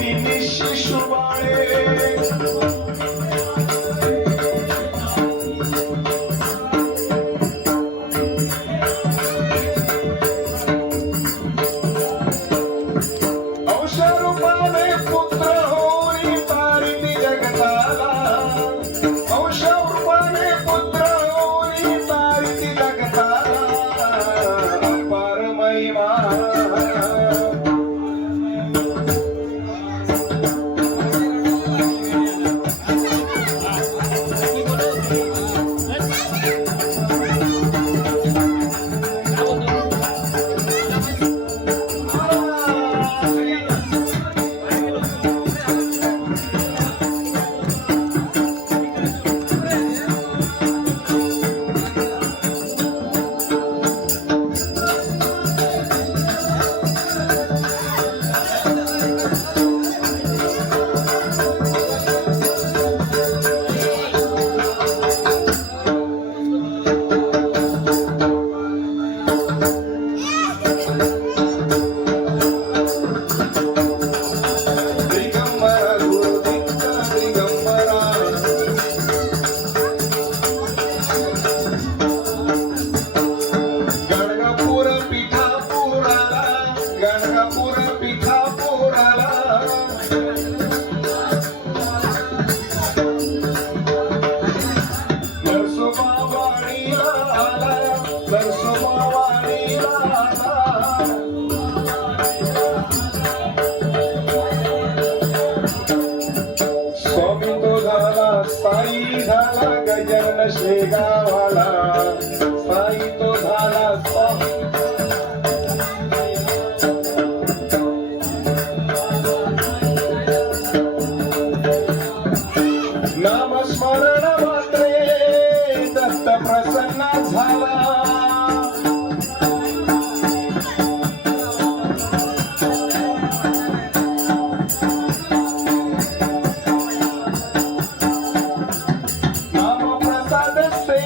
তিনি শিশু ninguém me chega a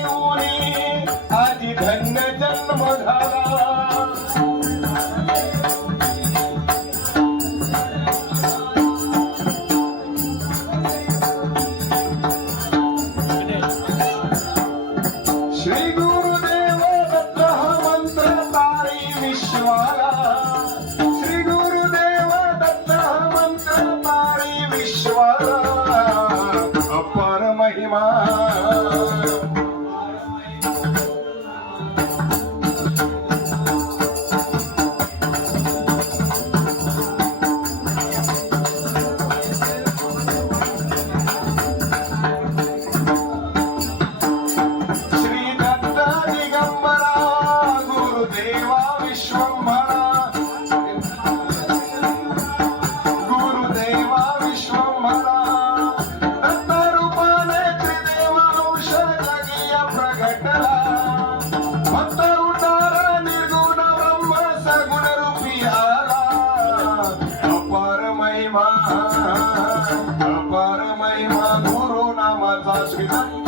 Oh. Sri Lanka.